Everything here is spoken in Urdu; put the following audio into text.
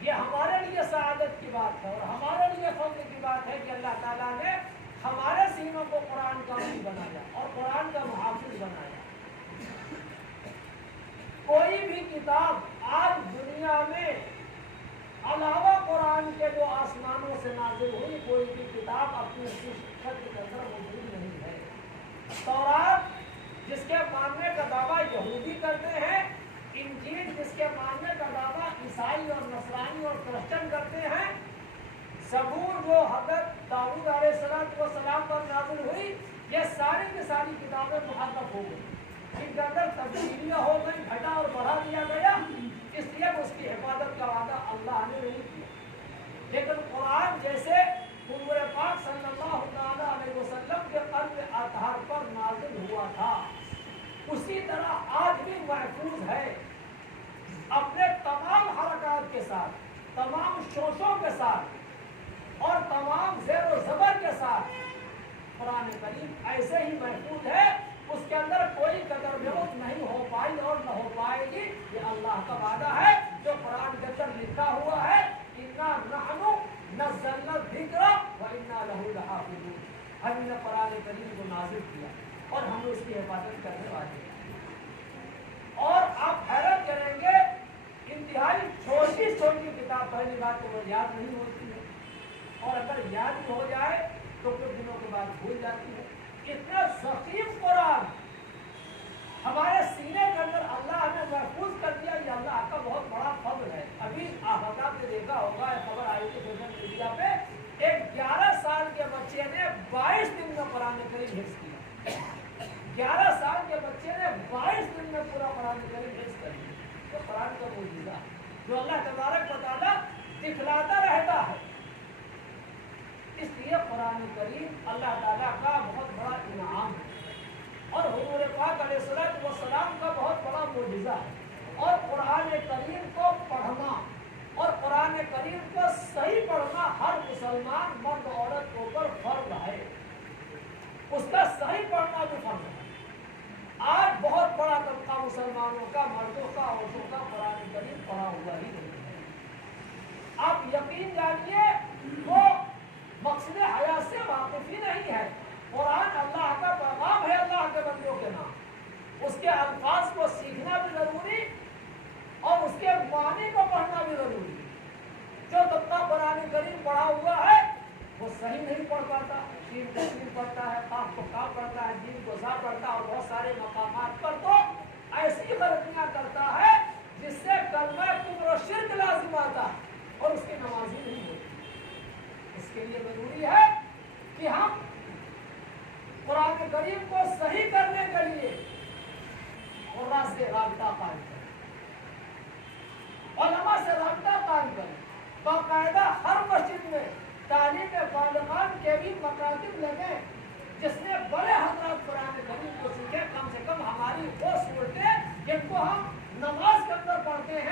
یہ ہمارے لیے سعادت کی بات ہے اور ہمارے لیے فضل کی بات ہے کہ اللہ تعالیٰ نے ہمارے سینوں کو قرآن کا عامل بنایا اور قرآن کا محافظ بنایا۔ کوئی بھی کتاب آج دنیا میں علاوہ قرآن کے جو آسمانوں سے نازل ہوئی کوئی بھی کتاب اپنی شکل کے اندر موجود نہیں ہے۔ تورات جس کے ماننے کا دعویٰ یہودی کرتے ہیں، انجیل جس کے ماننے کا دعویٰ عیسائی اور نصرانی اور کرسچن کرتے ہیں، زبور جو حضرت داؤد علیہ السلام پر نازل ہوئی، یہ ساری کی ساری کتابیں محرف ہو گئی، ان کے اندر تبدیلیاں ہو گئی، گھٹا اور بڑھا دیا گیا، اس لیے اس کی حفاظت کا وعدہ اللہ نے نہیں کیا۔ لیکن قرآن جیسے حضور پاک صلی اللہ تعالیٰ علیہ وسلم کے قلب اطہر پر نازل ہوا تھا، اسی طرح آج بھی محفوظ ہے، اپنے تمام حرکات کے ساتھ، تمام شوشوں کے ساتھ اور تمام زیر و زبر کے ساتھ قرآن کریم ایسے ہی محفوظ ہے، اس کے اندر کوئی قدر بیوت نہیں ہو پائی اور نہ ہو پائے گی۔ یہ اللہ کا وعدہ ہے جو قرآن کے اندر لکھا ہوا ہے، اِنَّا نَحْنُ نَزَّلْنَا الذِّكْرَ وَإِنَّا لَهُ لَحَافِظُونَ، ہم نے قرآن کریم کو نازل کیا اور ہم اس کی حفاظت کرنے والے ہیں۔ اور آپ حیرت کریں گے، انتہائی چھوٹی چھوٹی کتاب، پہلی بات تو وہ یاد نہیں ہوتی ہے، اور اگر یاد بھی ہو جائے تو کچھ دنوں کے بعد بھول جاتی ہے۔ اتنا ضخیم قرآن ہمارے سینے کے اندر اللہ نے محفوظ کر دیا، یہ اللہ کا بہت بڑا فضل ہے۔ ابھی آپ نے دیکھا ہوگا، خبر آئی تھی سوشل میڈیا پہ، ایک 11 سال کے بچے نے 22 دن میں قرآن کریم حفظ کیا۔ 11 سال کے بچے نے 22 دن میں پورا قرآن کریم حفظ کر لیا۔ تو قرآن کا معجزہ جو اللہ تبارک و تعالیٰ دکھلاتا رہتا ہے، اس لیے قرآن کریم اللہ تعالیٰ کا بہت بڑا انعام ہے اور حضور پاک علیہ السلام کا بہت بڑا معجزہ ہے۔ اور قرآن کریم کو پڑھنا اور قرآن کریم کو صحیح پڑھنا ہر مسلمان مرد عورت کے اوپر فرض ہے، اس کا صحیح پڑھنا بھی فرض ہے۔ آج بہت بڑا طبقہ مسلمانوں کا، مردوں کا، عورتوں کا قرآن کریم پڑھا ہوا ہی نہیں ہے۔ آپ یقین جانیے وہ مقصد حیات سے واقف ہی نہیں ہے۔ قرآن اللہ کا پیغام ہے اللہ کے بندوں کے نام، اس کے الفاظ کو سیکھنا بھی ضروری اور اس کے معنی کو پڑھنا بھی ضروری۔ جو طبقہ قرآن کریم پڑھا ہوا ہے وہ صحیح نہیں پڑھ پاتا، شین کو شین پڑھتا ہے، قاف کو قاف پڑھتا ہے، جیم کو زا پڑھتا ہے، اور بہت سارے مقامات پر تو ایسی غلطیاں کرتا ہے جس سے کلمہ کفر و شرک لازم آتا ہے اور اس کی نمازی نہیں ہوتی۔ اس کے لیے ضروری ہے کہ ہم قرآن کریم کو صحیح کرنے کے لیے قرآن سے رابطہ قائم کریں، علماء سے رابطہ قائم کریں، باقاعدہ ہر مسجد میں تعلیم بالغان کے بھی مکاتب لگیں، جس میں بڑے حضرات قرآن کریم کو سیکھیں، کم سے کم ہماری وہ صورتیں جن کو ہم نماز کے اندر پڑھتے ہیں